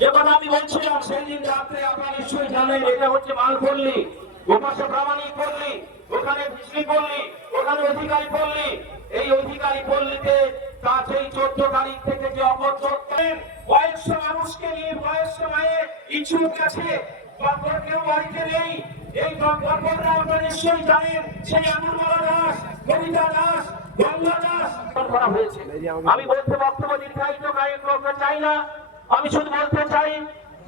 যে কথা আমি বলছিলাম সেই দিন রাত্রে আপনারা নিশ্চয়ই জানেন, এটা হচ্ছে মালপল্লী, ওপাশে প্রামাণিক পল্লী, ওখানে বিজলি পল্লী, ওখানে অধিকারী পল্লী। এই অধিকারী পল্লীতে তার সেই 14 তারিখ থেকে যে অপচয় করেন, বয়স্ক মানুষকে নিয়ে, বয়স্ক মায়ের ইচ্ছুক আছে, কেউ বাড়িতে নেই, এই গর্ভরা আপনারা নিশ্চয়ই জানেন, সেই আঙুরমালা দাস, কবিতা দাস, গঙ্গা দাস করা হয়েছে। আমি বলতে বক্তব্য দীর্ঘায়িত করতে চাই না, আমি শুধু বলতে চাই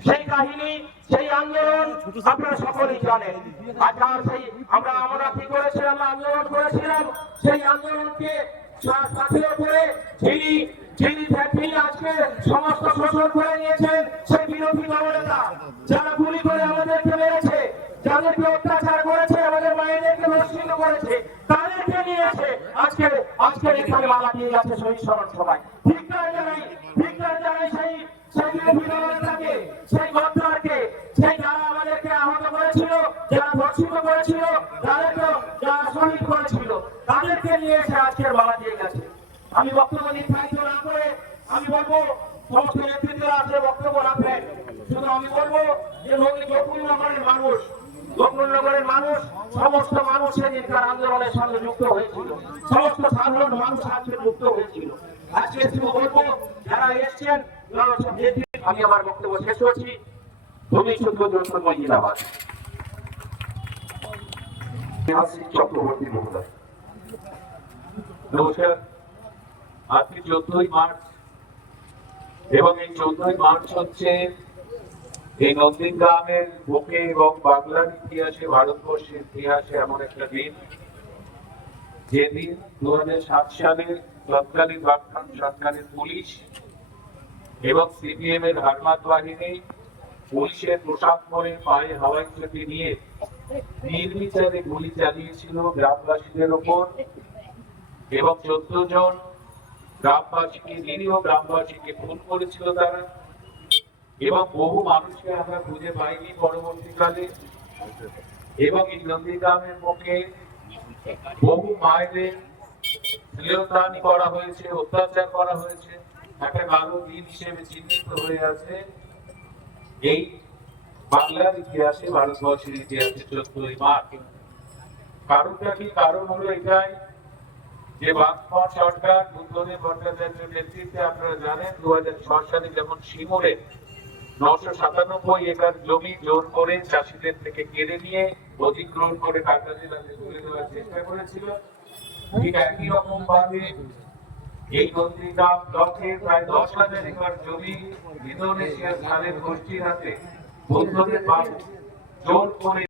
সেই কাহিনী, সেই আন্দোলন আপনারা সকলেই জানেন। আজকাল সেই আমরা কি করেছিলাম, আন্দোলন করেছিলাম, সেই আন্দোলনকে সাথে করে যিনি আজকে সমস্ত শোষণ করে নিয়েছেন সেই বিরোধী দলনেতা, যারা গুলি করে আমাদেরকে মেরেছে, যাদেরকে অত্যাচার করেছে, আমাদের মায়েদেরকে ধর্ষিত করেছে, তাদেরকে নিয়েছে আজকের এখানে মালা দিয়ে যাচ্ছে শহীদ স্মরণ সভায়। ধিক্কার জানাই সেই বিরোধী দলনেতাকে, সেই গদ্দারকে, সেই যারা আমাদেরকে আহত করেছিল, যারা ধর্ষিত করেছিল, যারা শহীদ করেছিল, তাদেরকে নিয়ে এসে আজকের মালা দিয়ে গেছে। আমি বক্তব্য নির্ধারিত না করে আমি বলবো, সমস্ত নেতৃত্বরা আছে বক্তব্য রাখবেন, শুধু আমি বলবো যে গোকুলনগরের মানুষ, সমস্ত মানুষ সেদিনকার আন্দোলনের সঙ্গে যুক্ত হয়েছিল, সমস্ত সাধারণ মানুষ আজকে যুক্ত হয়েছিল। আজকে শুধু বলবো যারা এসছেন, আমি আমার বক্তব্য শেষ করছি। তুমি শুধু জিন্দাবাদ। চক্রবর্তী মহোদয়, নমস্কার। আজকে 14ই মার্চ এবং এই 14ই মার্চ হচ্ছে এই নন্দীগ্রামের বুকে এবং বাংলার ইতিহাসে, ভারতবর্ষের ইতিহাসে এমন একটা দিন, যেদিন 2007 সালে তৎকালীন বামফ্রন্ট সরকারের পুলিশ এবং সিপিএম এর হারমাত বাহিনী পুলিশের পোশাক পরে পায়ে হাওয়াই চটি নিয়ে নির্বিচারে গুলি চালিয়েছিল গ্রামবাসীদের ওপর এবং 14 জন গ্রামবাসীকে, নিরীহ গ্রামবাসীকে খুন করেছিল তারা, এবং বহু মানুষকে আমরা খুঁজে পাইনি পরবর্তীকালে। এবং এই নন্দীগ্রামের পক্ষে বহু মায়েদের শ্লীলতাহানি করা হয়েছে, অত্যাচার করা হয়েছে। একটা কালো দিন হিসেবে চিহ্নিত হয়ে আছে এই বাংলার ইতিহাসে, ভারতবর্ষের ইতিহাসে 14ই মার্চ। কারণটা কি? কারণ হলো এটাই যে বামফ্রন্ট সরকার বুদ্ধদেব ভট্টাচার্যের নেতৃত্বে, আপনারা জানেন 2006 সালে যেমন শিমুরে 997 একর জমি জোর করে চাষিদের থেকে কেড়ে নিয়ে অধিগ্রহণ করে টাকা জেলাতে তুলে দেওয়ার চেষ্টা করেছিল, ঠিক একই রকম ভাবে এই নন্দীগ্রাম ব্লকে প্রায় 10,000 একর জমি ইন্দোনেশিয়ার সালের গোষ্ঠীর হাতে বুদ্ধদেব বাবু জোর করে